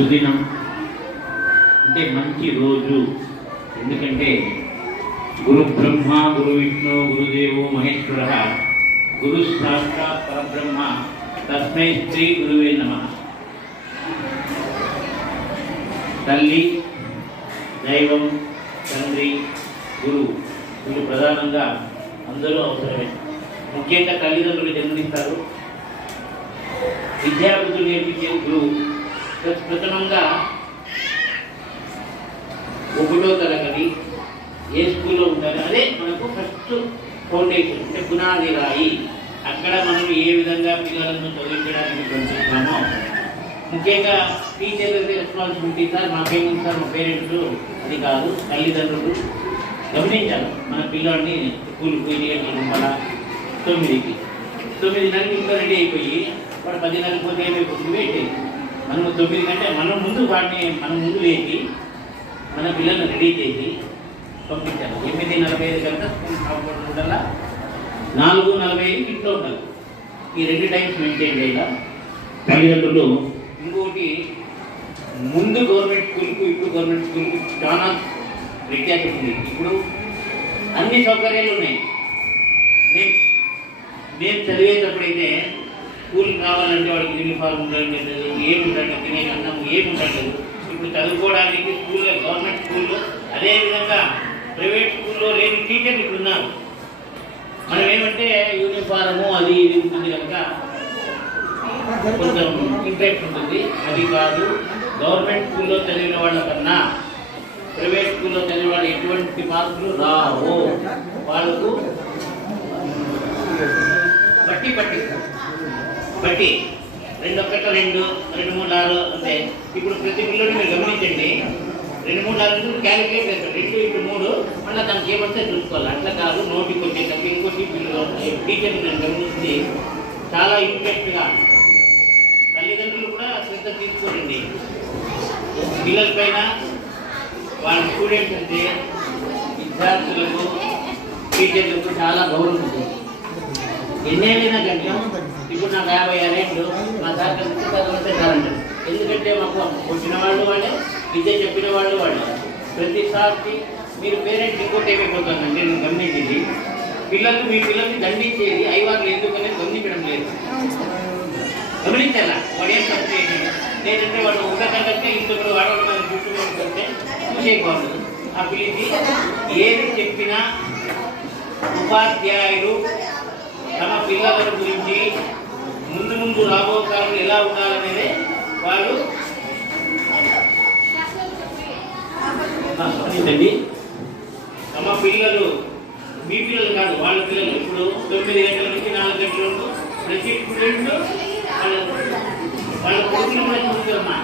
సుదినం. అంటే మంచి రోజు. ఎందుకంటే గురు బ్రహ్మ గురు విష్ణు గురుదేవు మహేశ్వర గురు సాక్షాత్ పరబ్రహ్మ తస్మై శ్రీ గురువే నమ. తల్లి దైవం తండ్రి గురువు వీళ్ళు ప్రధానంగా అందరూ అవసరమే. ముఖ్యంగా తల్లిదండ్రులు జన్మనిస్తారు విద్యార్థులు నేర్పించే గురువు ప్రథమంగా ఒకటో తరగతి ఏ స్కూల్లో ఉండాలి అదే మనకు ఫస్ట్ ఫౌండేషన్ అంటే పునాది రాయి అక్కడ మనం ఏ విధంగా పిల్లలను చదివించడానికి పంపిస్తున్నామో ముఖ్యంగా టీచర్లకి రెస్పాన్సిబిలిటీ సార్ మాకేముంది సార్ మా పేరెంట్స్ అది కాదు తల్లిదండ్రులు గమనించాలి. మన పిల్లల్ని స్కూల్కి పోయి గంటల ముందర తొమ్మిదికి. తొమ్మిదిన్నరకి ఇంకా రెడీ అయిపోయి వాడు పదిన్నరకి పోతే ఏమైపోతుంది? వెయిట్ మనం తొమ్మిది కంటే మనం ముందు వాడిని మన ముందు లేచి మన పిల్లల్ని రెడీ చేసి పంపించాలి. ఎనిమిది నలభై ఐదు గంటల స్కూల్ ఉండాలా? నాలుగు నలభై ఐదు ఇంట్లో ఉండాలి. ఈ రెండు టైమ్స్ మెయింటైన్ చేయాలి? తల్లిదండ్రులు ఇంకొకటి ముందు గవర్నమెంట్ స్కూల్కు ఇప్పుడు గవర్నమెంట్ స్కూల్కు చాలా వ్యత్యాసం ఉంది. ఇప్పుడు అన్ని సౌకర్యాలు ఉన్నాయి. మేము మేము చదివేటప్పుడైతే స్కూల్కి రావాలంటే వాడికి యూనిఫామ్ ఉండట్లేదు ఏమి ఉండట్లేదు తినే అన్నం ఏమి ఉండట్లేదు ఇప్పుడు చదువుకోవడానికి స్కూల్లో గవర్నమెంట్ స్కూల్లో అదేవిధంగా ప్రైవేట్ స్కూల్లో లేని టీచర్లు ఇప్పుడు ఉన్నారు మనం ఏమంటే యూనిఫారము అది ఇది ఉంటుంది కనుక కొంచెం ఇంపాక్ట్ ఉంటుంది. అది కాదు గవర్నమెంట్ స్కూల్లో చదివిన వాళ్ళకన్నా ప్రైవేట్ స్కూల్లో చదివిన వాళ్ళు ఎటువంటి మార్కులు రావు వాళ్ళకు బట్టి పట్టి బట్టి రెండు ఒకటి రెండు రెండు మూడు ఆరు అంటే ఇప్పుడు ప్రతి పిల్లలు మీరు గమనించండి. రెండు మూడు ఆరు నుంచి క్యాలిక్యులేట్ చేస్తారు. రెండు ఇటు మూడు మళ్ళీ దానికి ఏమంటే చూసుకోవాలి. అట్లా కాదు నోటికి వచ్చేటప్పుడు ఇంకోటి పిల్లలు టీచర్ నేను గమనించి చాలా ఇంట్రెస్ట్గా తల్లిదండ్రులు కూడా శ్రద్ధ తీసుకోరండి పిల్లల పైన వాళ్ళ స్టూడెంట్స్ అంటే విద్యార్థులకు టీచర్లకు చాలా గౌరవం ఉంటుంది. ఎన్నేళ్ళైనా కంటే ఇప్పుడు నాకు యాభై అనేట్లు మా సార్ కలిసి చదవంటే చాలంటారు ఎందుకంటే మాకు వచ్చిన వాళ్ళు వాళ్ళే విద్య చెప్పిన వాళ్ళు వాళ్ళే. ప్రతిసారి మీరు పేరెంట్స్ ఇంకోటి ఏమైపోతుందంటే నేను గమనించింది. పిల్లలు మీ పిల్లల్ని దండించేది ఐవార్లు ఎందుకనే గమనించడం లేదు. గమనించాలా వాడు ఏం తప్పు చేసిండు లేదంటే వాడు ఉండకంటే ఇంకొకరు వాడవడం చూసుకోకపోతే చూసేయకూడదు ఆ పిల్లికి ఏది చెప్పినా ఉపాధ్యాయుడు తమ పిల్లల గురించి ముందు ముందు రాబో కాలం ఎలా ఉండాలనేది వాళ్ళు తమ పిల్లలు మీ పిల్లలు కాదు వాళ్ళ పిల్లలు. ఇప్పుడు తొమ్మిది గంటల నుంచి నాలుగు గంటల వరకు ప్రతి స్టూడెంట్ వాళ్ళ వాళ్ళ కొడుకులు కూడా చూస్తారమ్మా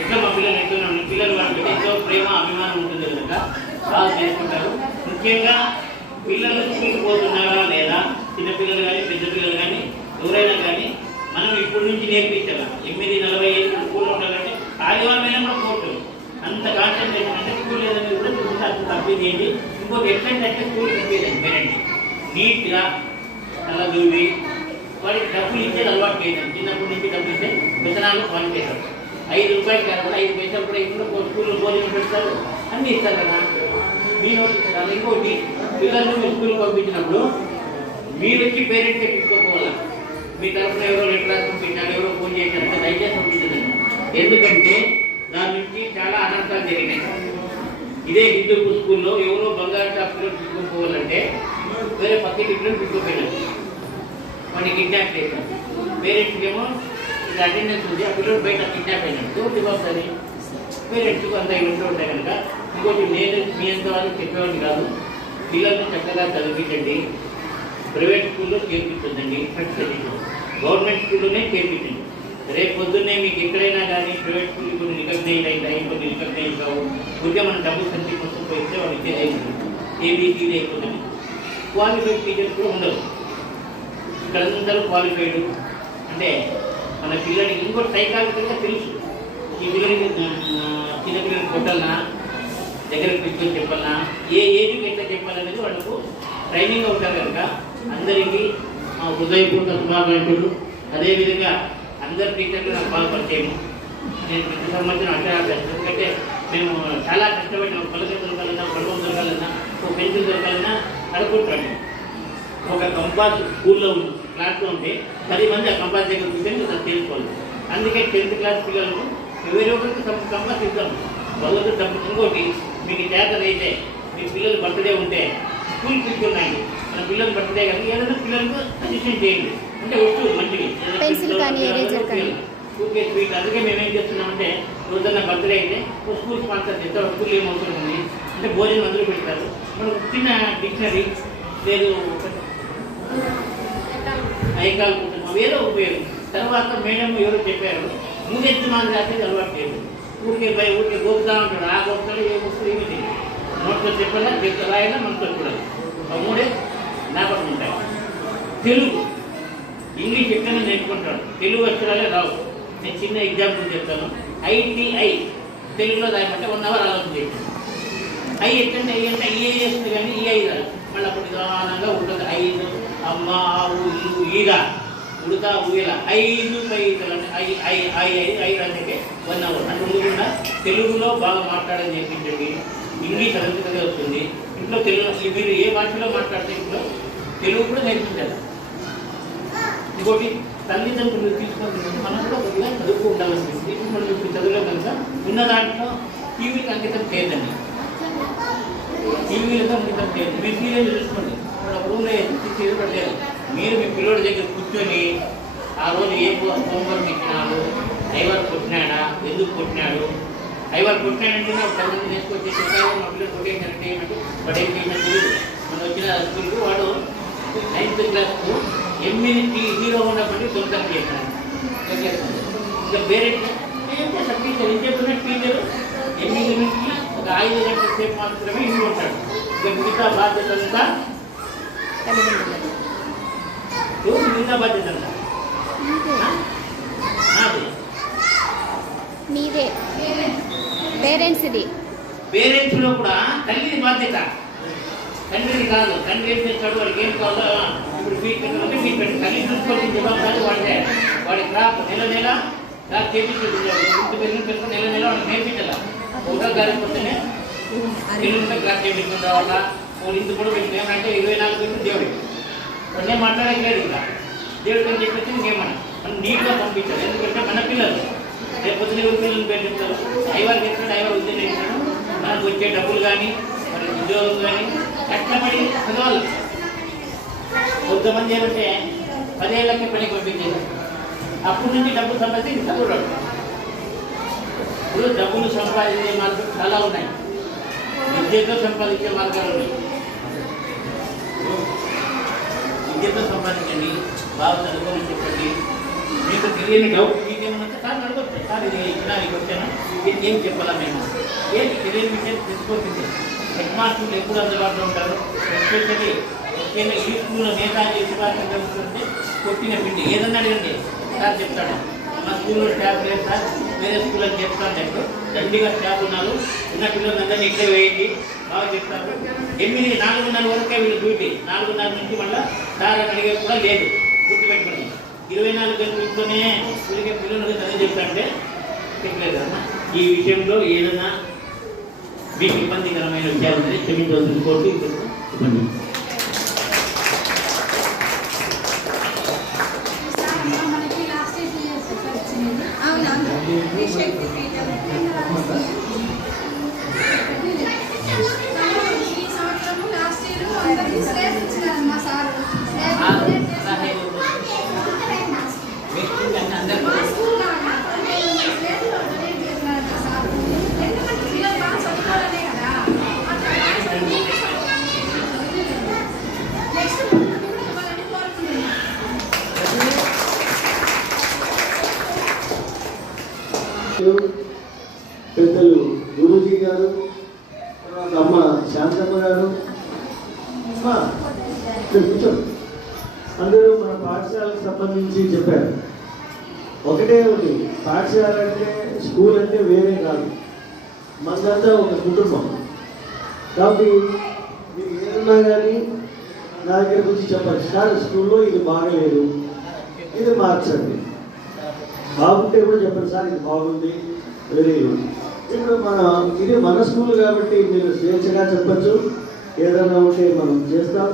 ఎట్లా మా పిల్లలు ఎట్లా పిల్లలు వాళ్ళకి ఎంతో ప్రేమ అభిమానం ఉంటుంది కనుక వాళ్ళు చేసుకుంటారు. ముఖ్యంగా పిల్లలు స్కూల్కి పోతున్నారా లేదా? చిన్నపిల్లలు కానీ పెద్ద పిల్లలు కానీ ఎవరైనా కానీ మనం ఇప్పటి నుంచి నేర్పించాలి? ఎనిమిది నలభై ఐదు స్కూల్లో ఉండాలంటే ఆదివారం అయినా కూడా కోర్టు. అంత కాన్సన్ట్రేషన్ అంటే స్కూల్ లేదని కూడా చూస్తే తప్పింది ఏంటి ఇంకొక ఎట్లంటే అంటే స్కూల్ పంపించండి పేరెంట్ నీట్గా అలా దూవి వాడికి డబ్బులు ఇచ్చేది అలవాటు చేయడం చిన్నప్పటి నుంచి డబ్బులు ఇస్తే విత్తనాలు పని చేస్తారు. ఐదు రూపాయలు కాకుండా ఐదు పైసలు కూడా ఇప్పుడు స్కూల్లో భోజనం పెడతారు. అన్నీ ఇస్తారు కదా. మీరు ఇంకోటి పిల్లల్ని మీరు పంపించినప్పుడు మీరు వచ్చి పేరెంట్స్ తీసుకోపోవాలా మీ తరఫున ఎవరో లెటర్ రాసుకుని పంపించారు ఎవరో ఫోన్ చేశారంటే దయచేసి పంపించదండి ఎందుకంటే దాని నుంచి చాలా అనర్థాలు జరిగినాయి. ఇదే హిందూ స్కూల్లో ఎవరో బంగారు షాపులో తీసుకోపోవాలంటే వేరే పక్క ఇక్కడ తీసుకుపోయినారు. వాడిని కిడ్నాప్ చేశారు. పేరెంట్స్కి ఏమో ఇది అటెండెన్స్ ఉంది ఆ పిల్లలు బయట కిడ్నాప్ అయినాడు ఎవరు ఇవ్వాలి పేరెంట్స్కి అంత ఇంట్లో ఉంటాయి కనుక ఇంకోటి నేను మీ అంత వాళ్ళు చెప్పేవాడిని కాదు. పిల్లల్ని చక్కగా చదివించండి. ప్రైవేట్ స్కూల్లో చేర్పించండి ఫస్ట్ గవర్నమెంట్ స్కూల్లోనే చేర్పించండి రేపు పొద్దున్నే మీకు ఎక్కడైనా కానీ ప్రైవేట్ స్కూల్ కొన్ని రికగ్నైజ్ అవుతాయి కొన్ని రికగ్నైజ్ కావు. ఊరికే మనం డబ్బులు సంచి మొత్తం పోయితే వాళ్ళు ఇచ్చేది ఏబీసీడీ అయిపోతుంది. క్వాలిఫైడ్ టీచర్స్ కూడా ఉండదు ఇక్కడందరూ క్వాలిఫైడ్ అంటే మన పిల్లలకి ఇంకోటి సైకాలజికల్గా తెలుసు. ఈ పిల్లలకి చిన్న పిల్లలకి కొట్టాలన్నా దగ్గరకు తీసుకొని చెప్పాలన్నా ఏ ఏజ్కి ఎట్లా చెప్పాలనేది వాళ్ళకు ట్రైనింగ్ ఉంటారు కనుక అందరికీ మా హృదయపూర్వక శుభాకాంక్షలు. అదేవిధంగా అందరి టీచర్లు నాకు బాగా పరిచయం నేను ప్రతి సంవత్సరం అంటే ఎందుకంటే మేము చాలా కష్టపడిన ఒక పలక దొరకాలన్నా పడవం దొరకాలన్నా ఒక పెన్సిల్ దొరకాలన్నా అడుగుంటాను ఒక కంపాస్ స్కూల్లో క్లాస్లో ఉంటే పది మంది ఆ కంపాస్ దగ్గర కూర్చొని అది తెలుసుకోవాలి. అందుకే టెన్త్ క్లాస్ పిల్లలకు వేరే ఒకరికి కం- కంపాస్ ఇద్దాం. వాళ్ళకు డబ్బు ఇంకోటి మీకు జాతర అయితే మీ పిల్లలు బర్త్డే ఉంటే స్కూల్ తీసుకున్నాయి మన పిల్లల బర్త్డే కానీ ఏదైనా పిల్లలకు సజెషన్ చేయండి. అంటే వస్తువు Pencil పెన్సిల్ కానీ, eraser కానీ. ఊరికే స్వీట్ అందుకే మేము ఏం చేస్తున్నామంటే రోజున బర్త్డే అయితే ఒక స్కూల్ స్పాన్సర్ చేస్తే ఒక స్కూల్ ఏం అవసరం ఉంది? అంటే భోజనం అందరూ పెడతారు. మనం చిన్న డిక్షనరీ లేదు ఐకాల్ పుస్తకం ఏదో ఉపయోగం. తర్వాత మేడం ఎవరో చెప్పారు మూడెత్తు మాది రాసేది అలవాటు లేదు ఊరికే పై ఊరికే గోపుతా ఉంటాడు. ఆ గోపుతాడు ఏ పుస్తకం ఏమి తెలియదు నోట్లో చెప్పాలా రాయాలా మనతో చూడాలి ఆ మూడే జ్ఞాపకం ఉంటాయి తెలుగు. ఇంగ్లీష్ ఎక్కడైనా నేర్చుకుంటాడు. తెలుగు అక్షరాలే రావు. నేను చిన్న ఎగ్జాంపుల్ చెప్తాను. ఐటీఐ తెలుగులో రాయమంటే వన్ అవర్ ఆలోచన చేయండి ఐ ఎట్టండి ఐ అంటే ఐఏ చేస్తుంది కానీ ఈ ఐ రాదు. మళ్ళీ అప్పుడు నిదానంగా ఉంటుంది. ఐదు అమ్మ ఆవు ఇల్లు ఈగ ఉడతా ఊయల. ఐదు పై అంటే ఐ ఐ ఐ ఐ ఐ అందుకే వన్ అవర్. అంటే ఉండకుండా తెలుగులో బాగా మాట్లాడని నేర్పించండి ఇంగ్లీష్ అనంతగా వస్తుంది. ఇంట్లో తెలుగు మీరు ఏ భాషలో మాట్లాడితే ఇంట్లో తెలుగు కూడా నేర్పించాలి. ఇంకోటి తల్లిదండ్రులు తీసుకొని మనం కూడా కొద్దిగా చదువుకు ఉండాలనిపిస్తుంది ఇప్పుడు మనం ఇప్పుడు చదువులో కనుక ఉన్న దాంట్లో టీవీకి అంకితం చేయదండి టీవీలతో అంకితం చేయదు మీ సీరియల్ చూసుకోండి. ఇప్పుడు ఒక రూమ్లో తీసి పెట్టారు. మీరు మీ పిల్లోడి దగ్గర కూర్చొని ఆ రోజు ఏ హోంవర్క్ ఇచ్చినాడు డ్రైవర్ కొట్టినాడా? ఎందుకు కొట్టినాడు? డ్రైవర్ కొట్టినాడంటే నాకు పది మంది తీసుకొచ్చి చెప్పారు మా పిల్లలు కొట్టేసినట్టు ఏమంటే వాడు ఏం చేసినా తెలియదు. మనం వచ్చిన స్కూల్కి వాడు నైన్త్ క్లాస్కు టీ- హీరో ఉన్నప్పటి చేశాను ఇంకా చేస్తాడు టీచర్ ఏం చెప్తున్నా టీచర్ ఎనిమిది నుంచి ఒక ఐదు గంటల సేపు మాత్రమే ఇంట్లో ఉంటాడు. ఇక మిగతా బాధ్యత అంతా మిగతా బాధ్యత అంతా? మీదే పేరెంట్స్ ఇది పేరెంట్స్లో కూడా తల్లిది బాధ్యత. తండ్రిది కాదు. తండ్రి ఏం చేస్తాడు? వాడికి ఏం కావాలో ఇప్పుడు ఫీజు పెట్టాలంటే ఫీజు పెట్టి తల్లి చూసుకోవాల్సిన జవాబారి వాడితే వాడి క్రాప్ నెల నెల క్రాప్ చేపించుకుంటాడు ఇంత పెరిగిన పెరుగు నెల నెల వాడికి నేర్పించాల ఒకటో తారీఖు వస్తేనే ఎల్లుండి క్రాప్ చేపించుకుని రావాలా? వాడు ఇంటి కూడా పెట్టి ఏమంటే ఇరవై నాలుగు గంటలు దేవుడు. వాడు నేను మాట్లాడట్లేదు ఇంకా. దేవుడికి అని చెప్పేసి ఇంకేమన్నా. మనం నీట్గా పంపించాలి. ఎందుకంటే మన పిల్లలు. రేపు పొద్దున ఎవరి పిల్లలు పేరు చెప్తారు ఐవారు చెప్తాడు ఐవారు ఉద్యోగం మనకు వచ్చే డబ్బులు కానీ మరి ఉద్యోగం కానీ కష్టపడి చదవాలి. కొంతమంది ఏమంటే పదేళ్ళకి పని పంపించేది అప్పటి నుంచి డబ్బులు సంపాదించి చదువురాడు. ఇప్పుడు డబ్బులు సంపాదించే మార్గం చాలా ఉన్నాయి. విద్యతో సంపాదించే మార్గాలు ఉన్నాయి. విద్యతో సంపాదించండి బాగా చదువుకోమని చెప్పండి. మీకు తెలియని డౌట్ మీకేమన్నా సార్ అడగచ్చు. సార్ ఇది ఇక్కడ ఇది వచ్చాను దీనికి ఏం చెప్పాలా మేము? ఏంటి తెలియని విషయం తెలుసుకోవచ్చు హెడ్ మాస్టర్లు ఎప్పుడు అందుబాటులో ఉంటారు? ఎస్పెషల్లీ ముఖ్యంగా ఈ స్కూల్లో నేతాజీ సుభాష్ చంద్రబోస్ కొట్టిన పిండి ఏదన్నా అడిగండి. సార్ చెప్తాడు. మా స్కూల్లో స్టాఫ్ లేదు సార్. వేరే స్కూల్ అని చెప్తాను నేను దండిగా స్టాఫ్ ఉన్నారు. ఉన్న పిల్లలందరినీ ఇక్కడే వేయండి. బాగా చెప్తారు ఎనిమిది నాలుగున్నర వరకే వీళ్ళు డ్యూటీ. నాలుగున్నర నుంచి మళ్ళీ సార్ అని అడిగే కూడా లేదు. గుర్తుపెట్టుకోండి. ఇరవై నాలుగు గంటల ఇంట్లోనే వీళ్ళకి పిల్లలు అదే చెప్తాంటే చెప్పలేదు కదమ్మా ఈ విషయంలో ఏదైనా మీకు ఇబ్బందికరమైన విషయాలు క్షమించవలసిన కోర్టు ఇబ్బంది మనకి లాస్ట్ ఇయర్ సార్ వచ్చింది అవునవును ఈ శక్తి పీఠం ఈ సంవత్సరము లాస్ట్ ఇయర్ అందరికీ స్లేట్ ఇచ్చినారు మా సార్ ఆ, అలాగే అందరికీ మా స్కూల్లో పదిహేను వందల స్లేట్లు డొనేట్ చేసినారు మా సార్ ఎందుకంటే పిల్లలు బాగా చదువుకోవాలనే కదా అట్లా నెక్స్ట్ ముందు కూడా ఇవ్వాలని కోరుకుంటున్నాను పెద్దలు గురూజీ గారు తర్వాత అమ్మ శాంతమ్మ గారు. కూర్చోండి. అందరూ మన పాఠశాలకు సంబంధించి చెప్పారు. ఒకటే ఉంది. పాఠశాల అంటే స్కూల్ అంటే వేరే కాదు. మనదంతా ఒక కుటుంబం. కాబట్టి మీరు ఏదన్నా కానీ నా దగ్గర గురించి చెప్పండి సార్ స్కూల్లో ఇది బాగలేదు. ఇది మార్చండి. బాగుంటే కూడా చెప్పండి సార్ ఇది బాగుంది వెరీ ఇప్పుడు మనం ఇది మన స్కూల్ కాబట్టి మీరు స్వేచ్ఛగా చెప్పచ్చు. ఏదైనా ఉంటే మనం చేస్తాం.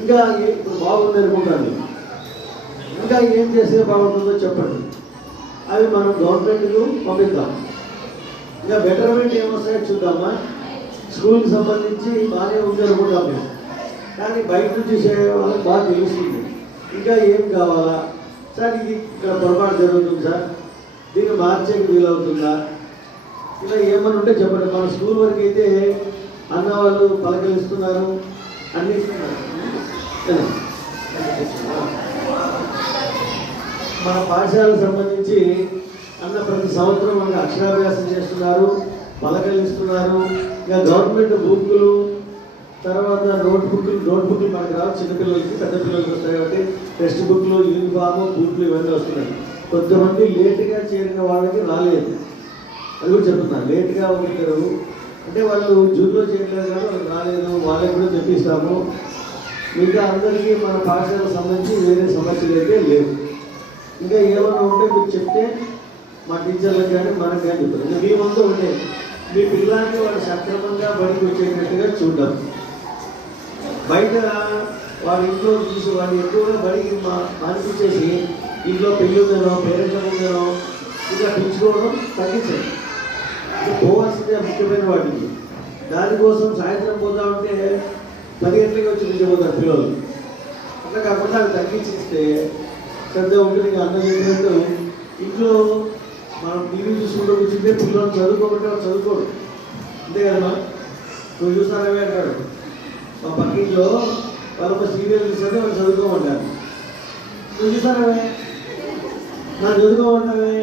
ఇంకా ఇప్పుడు బాగుంది అనుకుంటాను. ఇంకా ఏం చేస్తే బాగుంటుందో చెప్పండి. అవి మనం గవర్నమెంట్కు పంపిద్దాం. ఇంకా బెటర్మెంట్ ఏమొస్తాయో చూద్దామా? స్కూల్కి సంబంధించి బాగానే ఉంది అనుకుంటాం మేము. కానీ బయట నుంచి చేసే వాళ్ళకి బాగా తెలుస్తుంది. ఇంకా ఏం కావాలా? సార్ ఇది ఇక్కడ పొరపాటు జరుగుతుంది సార్. దీన్ని మార్చేకి వీలవుతుందా? ఇలా ఏమని ఉంటే చెప్పండి. మన స్కూల్ వరకు అయితే అన్న వాళ్ళు పలకలిస్తున్నారు అన్ని మన పాఠశాలకు సంబంధించి అన్న ప్రతి సంవత్సరం మనకు అక్షరాభ్యాసం చేస్తున్నారు పలకలిస్తున్నారు ఇంకా గవర్నమెంట్ బుక్లు తర్వాత నోట్ బుక్లు నోట్ బుక్లు మనకి రావు చిన్నపిల్లలకి పెద్ద పిల్లలకి వస్తాయి కాబట్టి టెక్స్ట్ బుక్లు యూనిఫామ్ బూట్లు ఇవన్నీ వస్తున్నాయి. కొంతమంది లేట్గా చేరిన వాళ్ళకి రాలేదు. అది కూడా చెప్తున్నాను లేట్గా ఉంటారు అంటే వాళ్ళు జూన్లో చేయలేదు కానీ వాళ్ళకి రాలేదు. వాళ్ళకి కూడా తెప్పిస్తాము మిగతా అందరికీ మన పాఠశాలకు సంబంధించి వేరే సమస్యలు అయితే లేవు. ఇంకా ఏమైనా ఉంటే మీరు చెప్తే మా టీచర్లకు కానీ మనకు కానీ చెప్తారు. మీ వంతు ఉంటే మీ పిల్లలకి వాళ్ళు సక్రమంగా బడికి వచ్చేటట్టుగా చూద్దాం. బయట వాళ్ళ ఇంట్లో చూసి వాళ్ళు ఎక్కువగా బడికి మా అనిపించేసి ఇంట్లో పెళ్ళి ఉందనో పేరెంట్ల ఉందనో ఇలా పెంచుకోవడం తగ్గించండి. పోవాల్సిందే ముఖ్యమైన వాటికి. దానికోసం సాయంత్రం పోతామంటే పది గంటలకి వచ్చి నిద్రపోతారు పిల్లలు. అట్లా కాకుండా అవి తగ్గించిస్తే శ్రద్ధ ఉంటుంది ఇంకా అన్న చెప్పినట్టు ఇంట్లో మనం టీవీ చూసుకుంటూ కూర్చుంటే పిల్లలు చదువుకోమంటే వాళ్ళు చదువుకోరు. అంతే కదా నువ్వు చూస్తానవే అంటాడు మా పక్కింట్లో వాళ్ళు ఒక సీరియల్ చూస్తే వాళ్ళు చదువుకోమంటారు నువ్వు చూస్తానవే నాకు చదువుకోమంటావే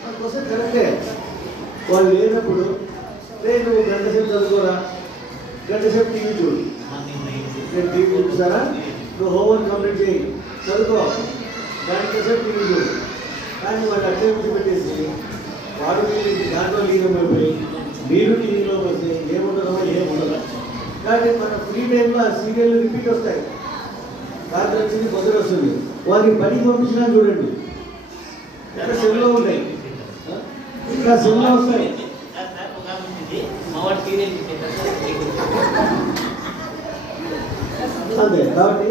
దానికోసం కరెక్టే. వాళ్ళు లేనప్పుడు రే నువ్వు గంట సేపు చదువుకోరా? గంట సేపు టీవీ చూడు. నేను టీవీ చూపిస్తారా? నువ్వు హోంవర్క్ కంప్లీట్ చేయి. చదువుకో. గంట సేపు టీవీ చూడు. కానీ వాళ్ళు అట్లే పెట్టేసి వాడు దాంట్లో లీనమైపోయి మీరు టీవీలో వస్తే ఏముండదో ఏముండదు కానీ మన ఫ్రీ టైంలో ఆ సీరియల్ రిపీట్ వస్తాయి. రాత్రి వచ్చింది పొద్దున వస్తుంది. వారికి పనికి పంపించినా చూడండి. ఎక్కడ సెల్లో ఉన్నాయి? ఇంకా సెల్లో వస్తాయి? అదే కాబట్టి